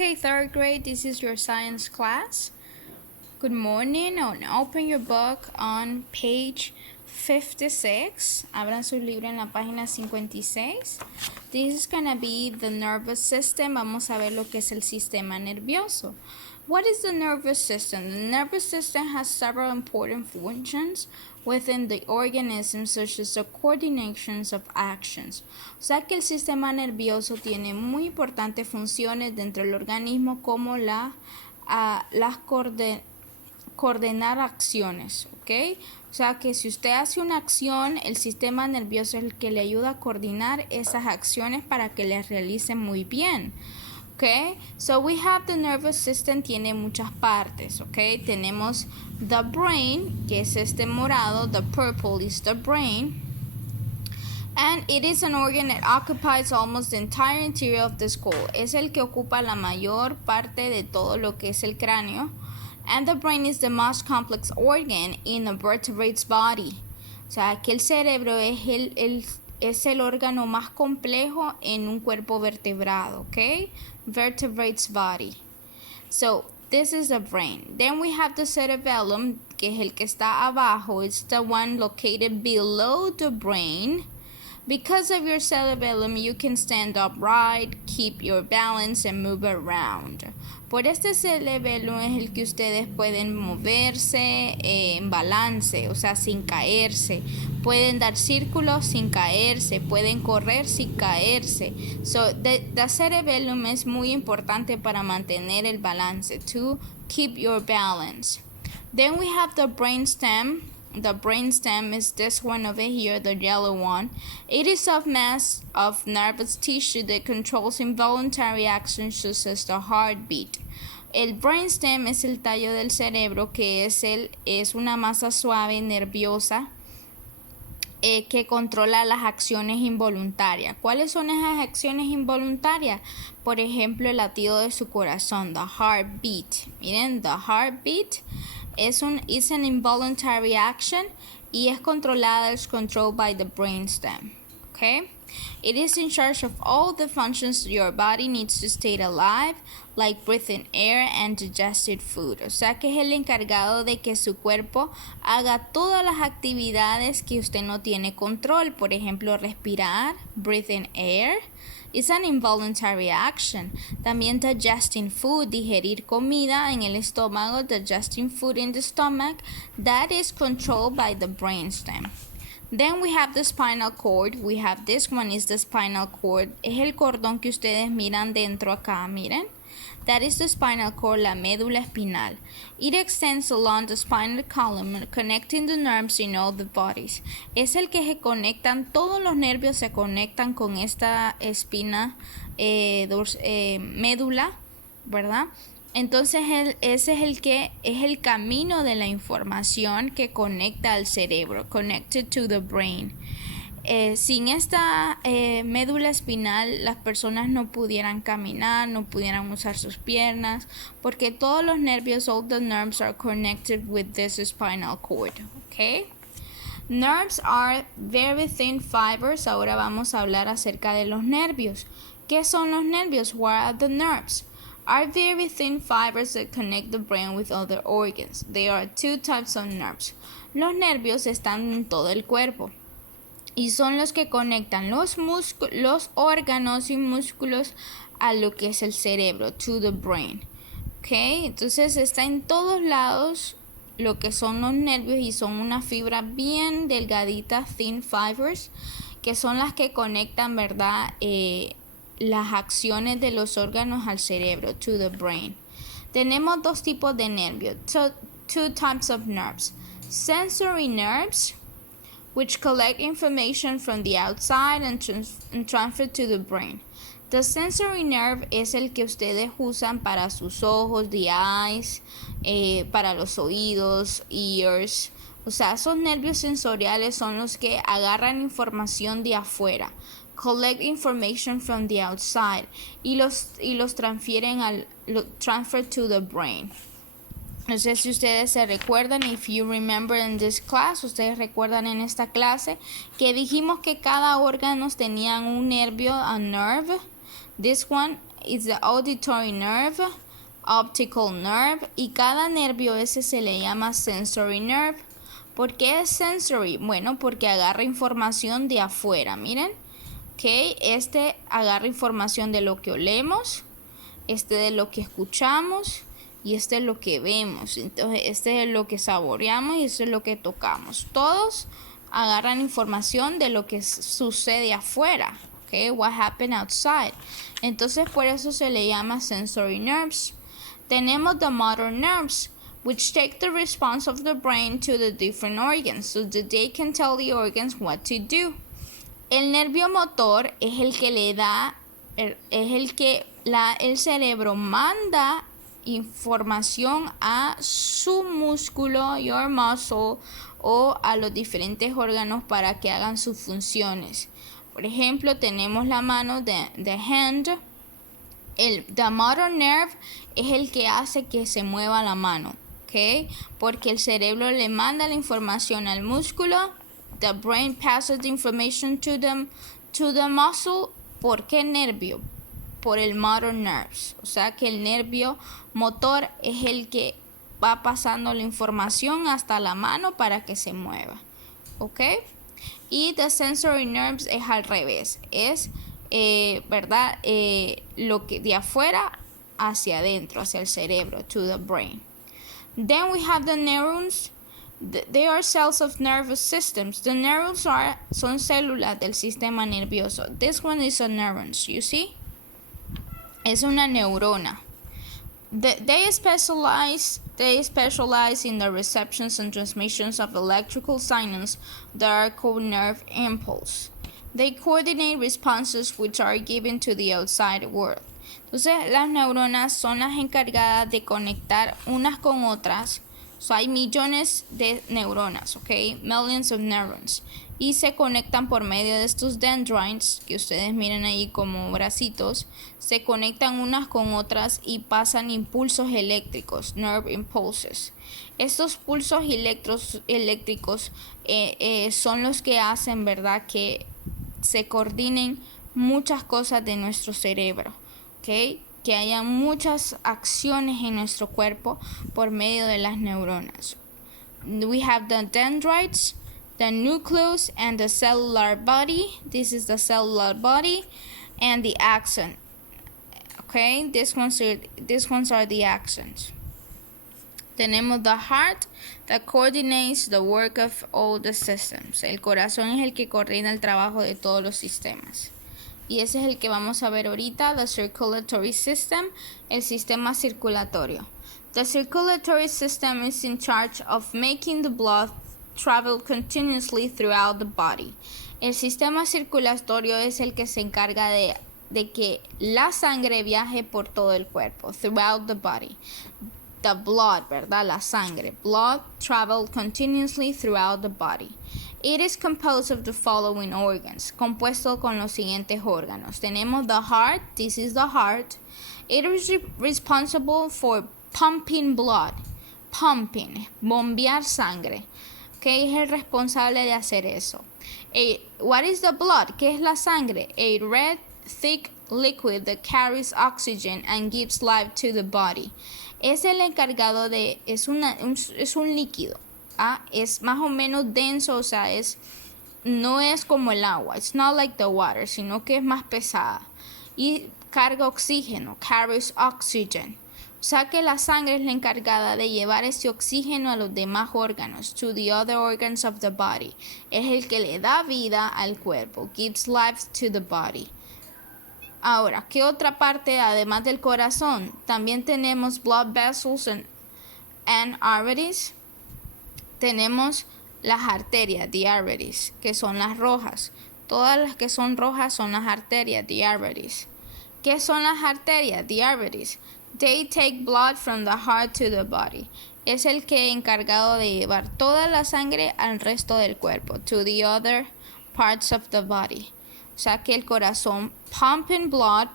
Okay, third grade, this is your science class. Good morning, and open your book on page 56. Abran su libro en la página 56. This is gonna be the nervous system. Vamos a ver lo que es el sistema nervioso. What is the nervous system? The nervous system has several important functions within the organism, such as the coordinations of actions. O sea que el sistema nervioso tiene muy importantes funciones dentro del organismo, como las coordinar acciones, ¿ok? O sea que si usted hace una acción, el sistema nervioso es el que le ayuda a coordinar esas acciones para que las realice muy bien. Okay, so we have the nervous system, tiene muchas partes, okay. Tenemos the brain, que es este morado, the purple is the brain, and it is an organ that occupies almost the entire interior of the skull. Es el que ocupa la mayor parte de todo lo que es el cráneo. And the brain is the most complex organ in a vertebrate's body. O sea, que el cerebro es el órgano más complejo en un cuerpo vertebrado, okay? Vertebrate's body. So, this is the brain. Then we have the cerebellum, que es el que está abajo. It's the one located below the brain. Because of your cerebellum, you can stand upright, keep your balance, and move around. Por este cerebellum es el que ustedes pueden moverse en balance, o sea, sin caerse. Pueden dar círculos sin caerse, pueden correr sin caerse. So, the cerebellum es muy importante para mantener el balance, to keep your balance. Then we have the brainstem. The brainstem is this one over here, the yellow one. It is a mass of nervous tissue that controls involuntary actions such as the heartbeat. El brainstem es el tallo del cerebro, que es una masa suave nerviosa que controla las acciones involuntarias. ¿Cuáles son esas acciones involuntarias? Por ejemplo, el latido de su corazón, the heartbeat. Miren, the heartbeat is an involuntary action y es controlada, is controlled by the brainstem. Okay? It is in charge of all the functions your body needs to stay alive, like breathing air and digesting food. O sea que es el encargado de que su cuerpo haga todas las actividades que usted no tiene control. Por ejemplo, respirar, breathing air, is an involuntary action. También digesting food, digerir comida en el estómago, digesting food in the stomach, that is controlled by the brainstem. Then we have the spinal cord. We have this one is the spinal cord. Es el cordón que ustedes miran dentro acá, miren. That is the spinal cord, la médula espinal. It extends along the spinal column, connecting the nerves in all the bodies. Es el que se conectan, todos los nervios se conectan con esta espina médula, ¿verdad? Entonces ese es el camino de la información que conecta al cerebro, connected to the brain. Sin esta médula espinal, las personas no pudieran caminar, no pudieran usar sus piernas, porque todos los nervios, all the nerves are connected with this spinal cord, okay? Nerves are very thin fibers. Ahora vamos a hablar acerca de los nervios. ¿Qué son los nervios? What are the nerves? Are very thin fibers that connect the brain with other organs. There are two types of nerves. Los nervios están en todo el cuerpo y son los que conectan los órganos y músculos a lo que es el cerebro, to the brain. Okay, entonces está en todos lados lo que son los nervios y son una fibra bien delgadita, thin fibers, que son las que conectan, ¿verdad? Las acciones de los órganos al cerebro, to the brain. Tenemos dos tipos de nervios, two types of nerves. Sensory nerves, which collect information from the outside and transfer to the brain. The sensory nerve es el que ustedes usan para sus ojos, the eyes, para los oídos, ears. O sea, esos nervios sensoriales son los que agarran información de afuera. Collect information from the outside y los transfieren transfer to the brain. No sé si ustedes se recuerdan, if you remember in this class, ustedes recuerdan en esta clase que dijimos que cada órgano tenía un nervio, a nerve. This one is the auditory nerve, optical nerve, y cada nervio ese se le llama sensory nerve. ¿Por qué es sensory? Bueno, porque agarra información de afuera, miren. Okay, este agarra información de lo que olemos, este de lo que escuchamos y este es lo que vemos. Entonces este es lo que saboreamos y este es lo que tocamos. Todos agarran información de lo que sucede afuera. Okay, what happened outside. Entonces por eso se le llama sensory nerves. Tenemos the motor nerves, which take the response of the brain to the different organs, so that they can tell the organs what to do. El nervio motor es el que le da, el cerebro manda información a su músculo, your muscle, o a los diferentes órganos para que hagan sus funciones. Por ejemplo, tenemos la mano, the hand. The motor nerve es el que hace que se mueva la mano, ¿ok? Porque el cerebro le manda la información al músculo. The brain passes the information to the muscle. ¿Por qué nervio? Por el motor nerves. O sea que el nervio motor es el que va pasando la información hasta la mano para que se mueva, ¿ok? Y the sensory nerves es al revés. Es, ¿verdad? Lo que de afuera hacia adentro, hacia el cerebro, to the brain. Then we have the neurons. They are cells of nervous systems. The neurons son células del sistema nervioso. This one is a neurons, you see? Es una neurona. They specialize in the receptions and transmissions of electrical signals that are called nerve impulse. They coordinate responses which are given to the outside world. Entonces, las neuronas son las encargadas de conectar unas con otras. So, hay millones de neuronas, ¿ok? Millions of neurons. Y se conectan por medio de estos dendrites, que ustedes miren ahí como bracitos. Se conectan unas con otras y pasan impulsos eléctricos, nerve impulses. Estos pulsos eléctricos son los que hacen, ¿verdad?, que se coordinen muchas cosas de nuestro cerebro, ¿ok? Que haya muchas acciones en nuestro cuerpo por medio de las neuronas. We have the dendrites, the nucleus, and the cellular body. This is the cellular body, and the axon. Okay, these ones are the axons. Tenemos the heart that coordinates the work of all the systems. El corazón es el que coordina el trabajo de todos los sistemas. Y ese es el que vamos a ver ahorita, the circulatory system, el sistema circulatorio. The circulatory system is in charge of making the blood travel continuously throughout the body. El sistema circulatorio es el que se encarga de que la sangre viaje por todo el cuerpo, throughout the body. The blood, ¿verdad? La sangre. Blood travel continuously throughout the body. It is composed of the following organs, compuesto con los siguientes órganos. Tenemos the heart, this is the heart. It is responsible for pumping blood, pumping, bombear sangre. ¿Qué es el responsable de hacer eso? What is the blood? ¿Qué es la sangre? A red, thick liquid that carries oxygen and gives life to the body. Es el encargado de, es un líquido. Es más o menos denso, o sea, no es como el agua. It's not like the water, sino que es más pesada. Y carga oxígeno, carries oxygen. O sea que la sangre es la encargada de llevar ese oxígeno a los demás órganos, to the other organs of the body. Es el que le da vida al cuerpo, gives life to the body. Ahora, ¿qué otra parte además del corazón? También tenemos blood vessels and arteries. Tenemos las arterias, the arteries, que son las rojas. Todas las que son rojas son las arterias, the arteries. ¿Qué son las arterias, the arteries? They take blood from the heart to the body. Es el que encargado de llevar toda la sangre al resto del cuerpo, to the other parts of the body. O sea que el corazón pumping blood,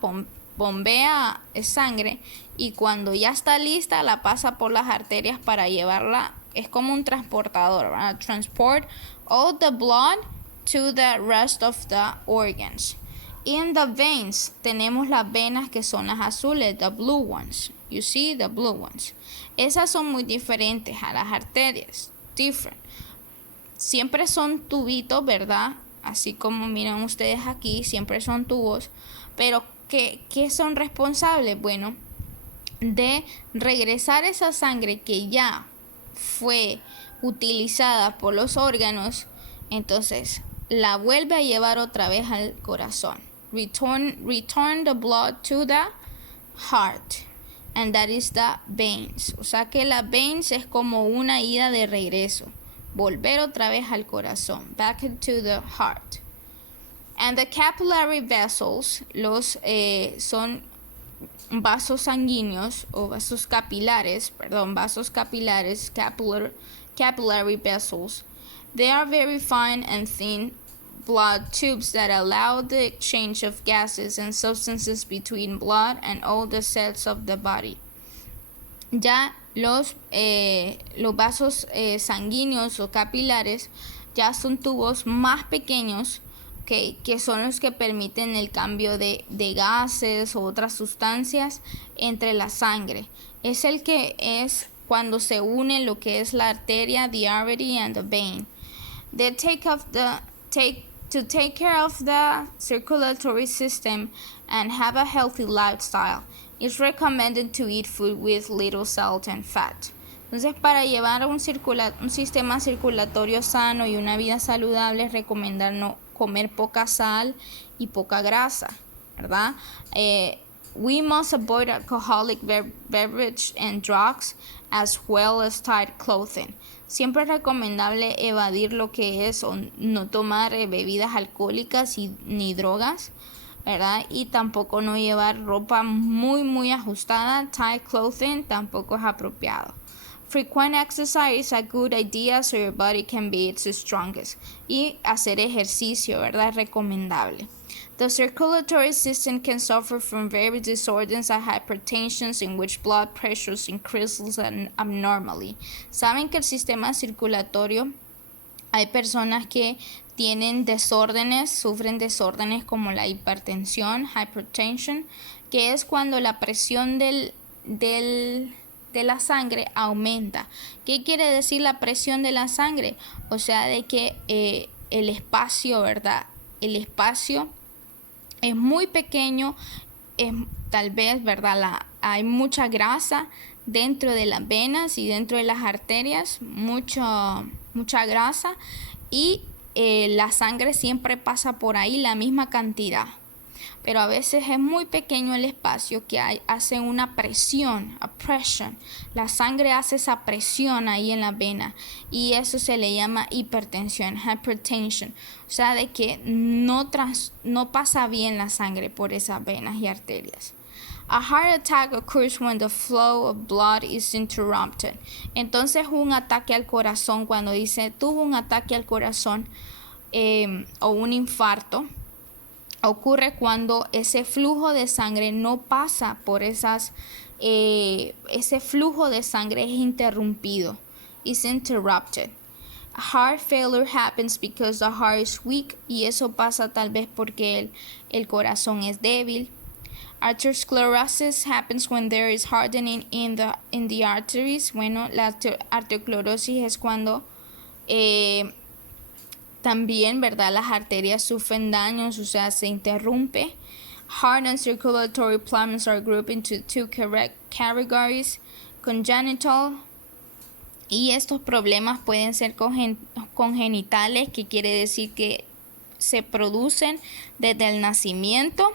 bombea sangre, y cuando ya está lista la pasa por las arterias para llevarla. Es como un transportador, ¿verdad? Transport all the blood to the rest of the organs. In the veins tenemos las venas que son las azules, the blue ones. You see, the blue ones. Esas son muy diferentes a las arterias. Different. Siempre son tubitos, ¿verdad? Así como miran ustedes aquí, siempre son tubos. Pero, ¿qué son responsables? Bueno, de regresar esa sangre que ya fue utilizada por los órganos, entonces la vuelve a llevar otra vez al corazón. Return the blood to the heart, and that is the veins. O sea que la veins es como una ida de regreso, volver otra vez al corazón, back into the heart. And the capillary vessels, son vasos sanguíneos o vasos capilares, capillary vessels. They are very fine and thin blood tubes that allow the exchange of gases and substances between blood and all the cells of the body. Ya los vasos sanguíneos o capilares ya son tubos más pequeños, que son los que permiten el cambio de gases o otras sustancias entre la sangre. Es el que es cuando se une lo que es la arteria, the artery and the vein. To take care of the circulatory system and have a healthy lifestyle, it's recommended to eat food with little salt and fat. Entonces, para llevar un sistema circulatorio sano y una vida saludable, es recomendar no comer poca sal y poca grasa, ¿verdad? We must avoid alcoholic beverage and drugs, as well as tight clothing. Siempre es recomendable evadir lo que es o no tomar bebidas alcohólicas ni drogas, ¿verdad? Y tampoco no llevar ropa muy ajustada. Tight clothing tampoco es apropiado. Frequent exercise is a good idea so your body can be its strongest. Y hacer ejercicio, ¿verdad? Es recomendable. The circulatory system can suffer from various disorders and hypertension in which blood pressure increases abnormally. Saben que el sistema circulatorio, hay personas que tienen desórdenes, sufren desórdenes como la hipertensión, hypertension, que es cuando la presión de la sangre aumenta. ¿Qué quiere decir la presión de la sangre? O sea, de que el espacio, ¿verdad? El espacio es muy pequeño, tal vez, ¿verdad? Hay mucha grasa dentro de las venas y dentro de las arterias, mucha grasa, y la sangre siempre pasa por ahí la misma cantidad. Pero a veces es muy pequeño el espacio que hace una presión, a pressure. La sangre hace esa presión ahí en la vena y eso se le llama hipertensión, hypertension. O sea, de que no pasa bien la sangre por esas venas y arterias. A heart attack occurs when the flow of blood is interrupted. Entonces, un ataque al corazón, cuando dice tuvo un ataque al corazón o un infarto, ocurre cuando ese flujo de sangre no pasa por ese flujo de sangre es interrumpido, is interrupted. Heart failure happens because the heart is weak, y eso pasa tal vez porque el corazón es débil. Arteriosclerosis happens when there is hardening in the arteries. Bueno, la arteriosclerosis es cuando también, ¿verdad? Las arterias sufren daños, o sea, se interrumpe. Heart and circulatory problems are grouped into two categories: congenital, y estos problemas pueden ser congenitales, que quiere decir que se producen desde el nacimiento,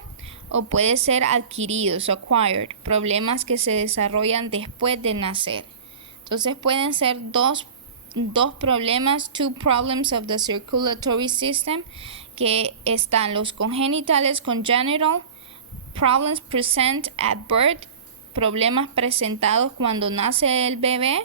o puede ser adquiridos, acquired, problemas que se desarrollan después de nacer. Entonces pueden ser dos problemas, two problems of the circulatory system, que están los congenitales, congenital problems present at birth, problemas presentados cuando nace el bebé,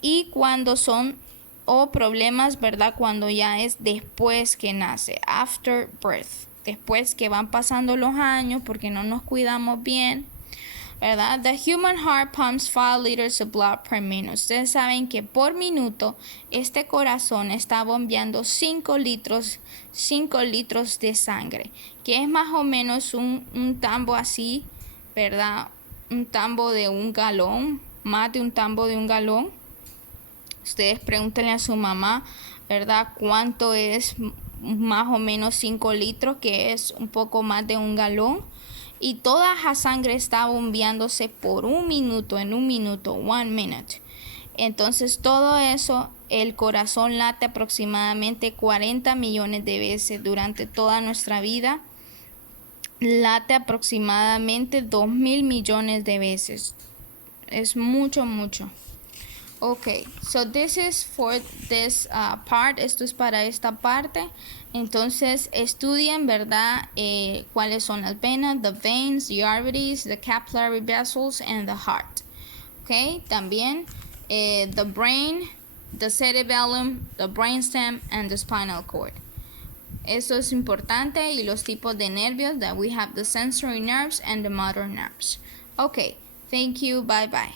y cuando son, o problemas, ¿verdad? Cuando ya es después que nace, after birth, después que van pasando los años porque no nos cuidamos bien. ¿verdad? The human heart pumps 5 liters of blood per minute. Ustedes saben que por minuto este corazón está bombeando 5 litros de sangre, que es más o menos un tambo así, ¿verdad? Un tambo de un galón, más de un tambo de un galón. Ustedes pregúntenle a su mamá, ¿verdad? ¿Cuánto es más o menos 5 litros, que es un poco más de un galón? Y toda esa sangre está bombeándose por un minuto, 1 minute. Entonces todo eso, el corazón late aproximadamente 40 millones de veces durante toda nuestra vida. Late aproximadamente 2.000 millones de veces. Es mucho. Okay, so this is for this part. Esto es para esta parte. Entonces estudien, ¿verdad? Cuáles son las venas, the veins, the arteries, the capillary vessels, and the heart. Okay, también the brain, the cerebellum, the brainstem, and the spinal cord. Esto es importante, y los tipos de nervios, that we have the sensory nerves and the motor nerves. Okay, thank you, bye bye.